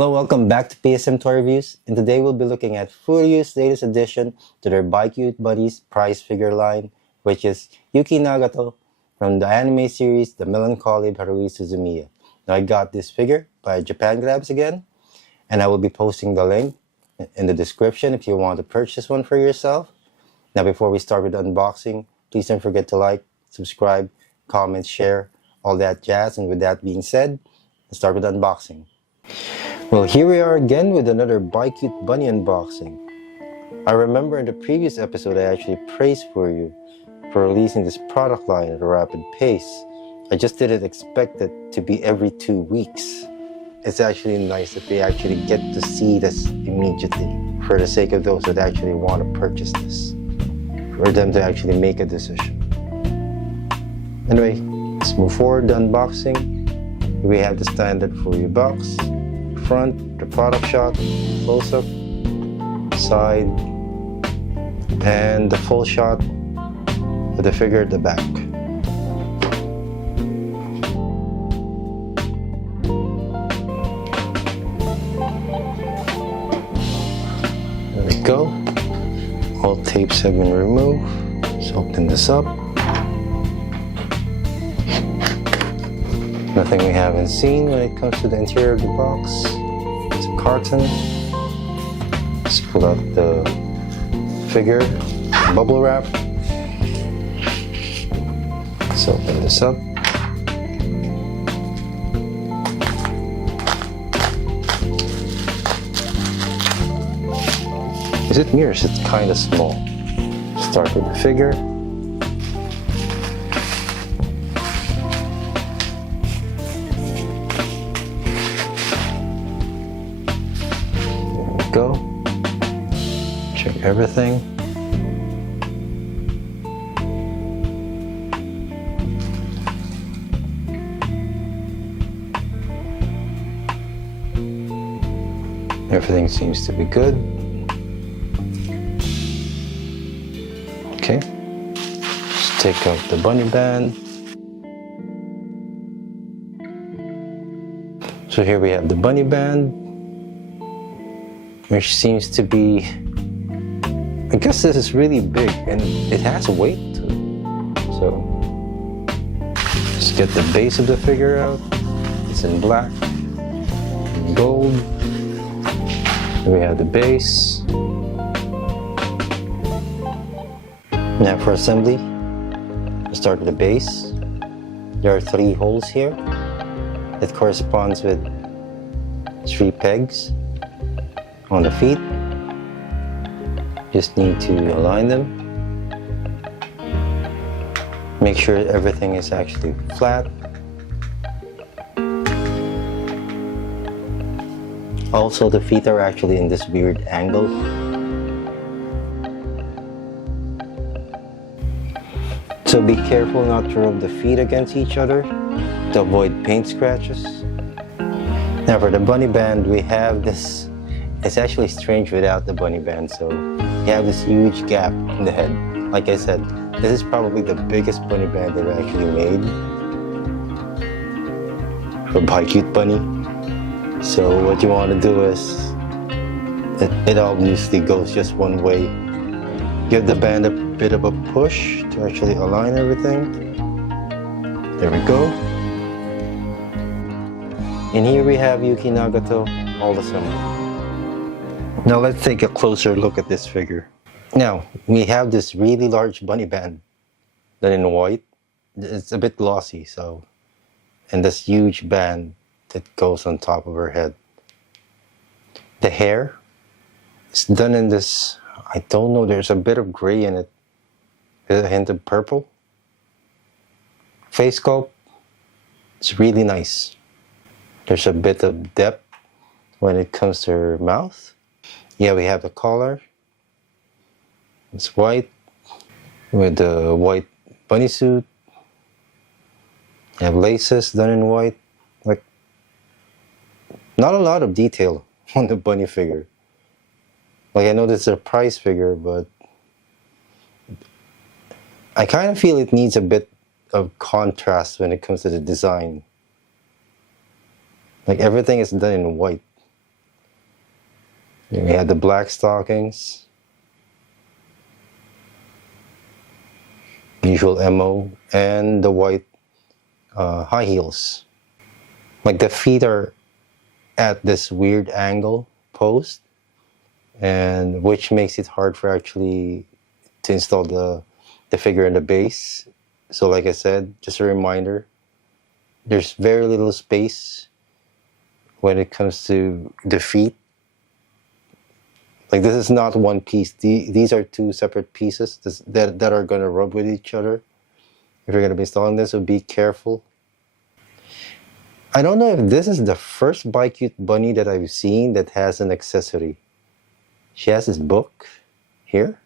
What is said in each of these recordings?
Hello, welcome back to PSM Toy Reviews, and today we'll be looking at FuRyu's latest addition to their BiCute Bunnies prize figure line, which is Yuki Nagato from the anime series The Melancholy Haruhi Suzumiya. Now I got this figure by Japan Grabs again, and I will be posting the link in the description if you want to purchase one for yourself. Now before we start with the unboxing, please don't forget to like, subscribe, comment, share, all that jazz, and with that being said, let's start with the unboxing. Well, here we are again with another BiCute Bunny unboxing. I remember in the previous episode I actually praised FuRyu for releasing this product line at a rapid pace. I just didn't expect it to be every 2 weeks. It's actually nice that they actually get to see this immediately for the sake of those that actually want to purchase this, for them to actually make a decision. Anyway, let's move forward to unboxing. Here we have the standard FuRyu box. Front, the product shot, close-up, side, and the full shot with the figure at the back. There we go. All tapes have been removed. Let's open this up. Nothing we haven't seen when it comes to the interior of the box. It's a carton. Let's pull out the figure, bubble wrap. Let's open this up. Is it me or is it kind of small? Start with the figure. Go. Check everything. Everything seems to be good. Okay. Let's take out the bunny band. So here we have the bunny band, which seems to be, I guess this is really big and it has weight to it. So let's get the base of the figure out. It's in black and gold. Here we have the base. Now for assembly, let's start with the base. There are 3 holes here. It corresponds with 3 pegs on the feet. Just need to align them. Make sure everything is actually flat. Also, the feet are actually in this weird angle. So be careful not to rub the feet against each other to avoid paint scratches. Now for the bunny band, we have this. It's actually strange without the bunny band, so you have this huge gap in the head. Like I said, this is probably the biggest bunny band they've actually made for BiCute Bunny. So what you want to do is, it obviously goes just one way. Give the band a bit of a push to actually align everything. There we go. And here we have Yuki Nagato all assembled. Now let's take a closer look at this figure. Now, we have this really large bunny band done in white. It's a bit glossy, so, and this huge band that goes on top of her head. The hair is done in this, I don't know, there's a bit of gray in it with a hint of purple. Face sculpt, it's really nice. There's a bit of depth when it comes to her mouth. Yeah, we have the collar. It's white with the white bunny suit. You have laces done in white. Like, not a lot of detail on the bunny figure. Like, I know this is a prize figure, but I kind of feel it needs a bit of contrast when it comes to the design. Like everything is done in white. Then we have the black stockings, usual MO, and the white high heels. Like the feet are at this weird angle post, and which makes it hard for actually to install the figure in the base. So like I said, just a reminder, there's very little space when it comes to the feet. Like this is not one piece. These are two separate pieces that are going to rub with each other. If you're going to be installing this, so be careful. I don't know if this is the first BiCute bunny that I've seen that has an accessory. She has this book here.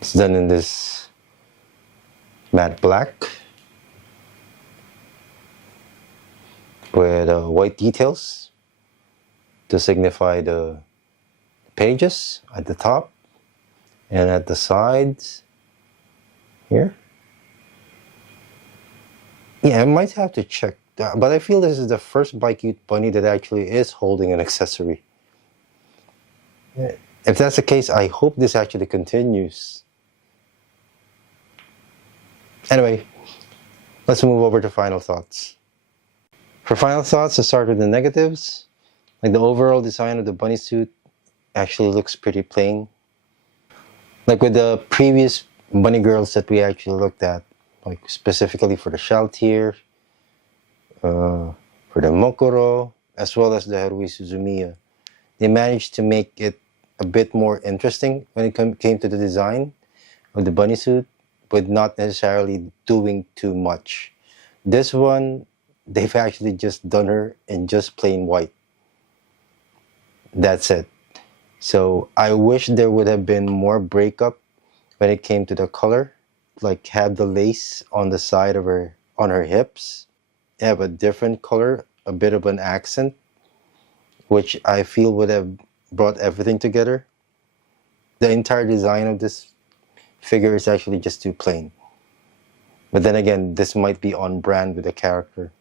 It's done in this matte black with white details to signify the pages at the top and at the sides here. Yeah, I might have to check that, but I feel this is the first BiCute bunny that actually is holding an accessory. If that's the case, I hope this actually continues. Anyway, let's move over to final thoughts. For final thoughts, let's start with the negatives. Like the overall design of the bunny suit actually looks pretty plain. Like with the previous bunny girls that we actually looked at, like specifically for the Shaltier, for the Mokoro, as well as the Harui Suzumiya, they managed to make it a bit more interesting when it came to the design of the bunny suit, but not necessarily doing too much. This one, they've actually just done her in just plain white. That's it. So I wish there would have been more breakup when it came to the color, like have the lace on the side of her, on her hips, have a different color, a bit of an accent, which I feel would have brought everything together. The entire design of this figure is actually just too plain. But then again, this might be on brand with the character.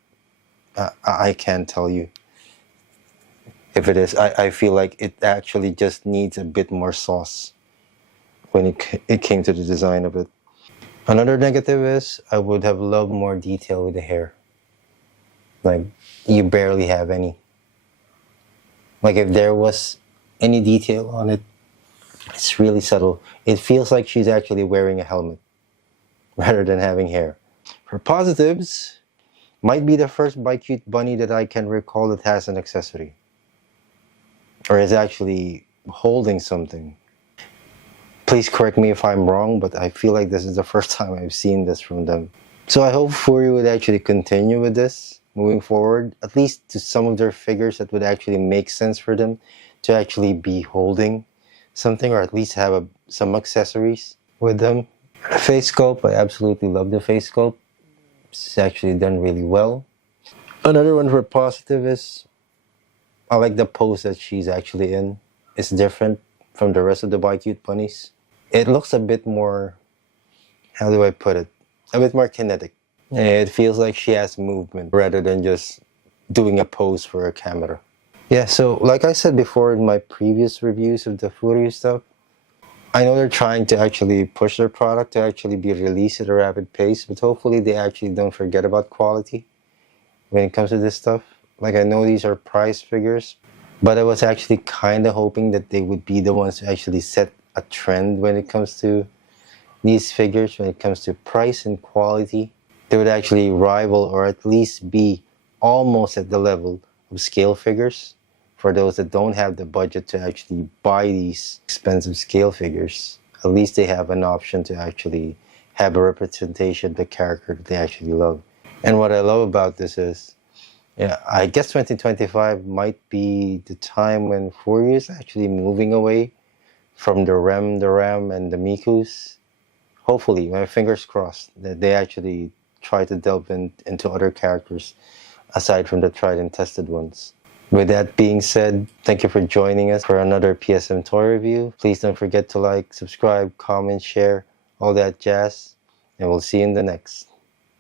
I can't tell you if it is. I feel like it actually just needs a bit more sauce when it came to the design of it. Another negative is I would have loved more detail with the hair. Like, you barely have any. Like, if there was any detail on it, it's really subtle. It feels like she's actually wearing a helmet rather than having hair. For positives, might be the first BiCute bunny that I can recall that has an accessory, or is actually holding something. Please correct me if I'm wrong, but I feel like this is the first time I've seen this from them. So I hope FuRyu would actually continue with this moving forward, at least to some of their figures that would actually make sense for them to actually be holding something, or at least have some accessories with them. The face sculpt, I absolutely love the face sculpt. It's actually done really well. Another one for positive is I like the pose that she's actually in. It's different from the rest of the BiCute bunnies. It looks a bit more, how do I put it? A bit more kinetic. It feels like she has movement rather than just doing a pose for a camera. Yeah, so like I said before in my previous reviews of the FuRyu stuff, I know they're trying to actually push their product to actually be released at a rapid pace, but hopefully they actually don't forget about quality when it comes to this stuff. Like, I know these are price figures, but I was actually kind of hoping that they would be the ones to actually set a trend when it comes to these figures, when it comes to price and quality. They would actually rival, or at least be almost at the level of scale figures. For those that don't have the budget to actually buy these expensive scale figures, at least they have an option to actually have a representation of the character that they actually love. And what I love about this is, yeah, I guess 2025 might be the time when FuRyu is actually moving away from the Ram, and the Mikus. Hopefully, my fingers crossed, that they actually try to delve into other characters aside from the tried and tested ones. With that being said, thank you for joining us for another PSM toy review. Please don't forget to like, subscribe, comment, share, all that jazz, and we'll see you in the next.